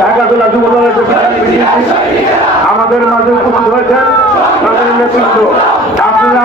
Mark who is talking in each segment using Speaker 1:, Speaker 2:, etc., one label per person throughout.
Speaker 1: ঢাকা জেলা যুব দলের আমাদের মাঝে উপস্থিত হয়েছেন তাদের নেতৃত্ব। আপনারা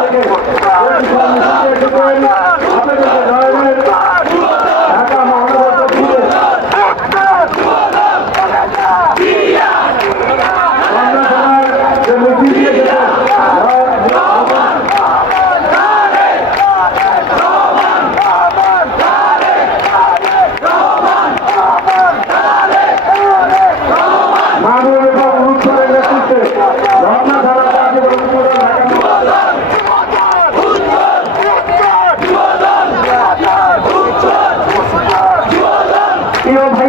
Speaker 1: থেকে প্রিয় ভাই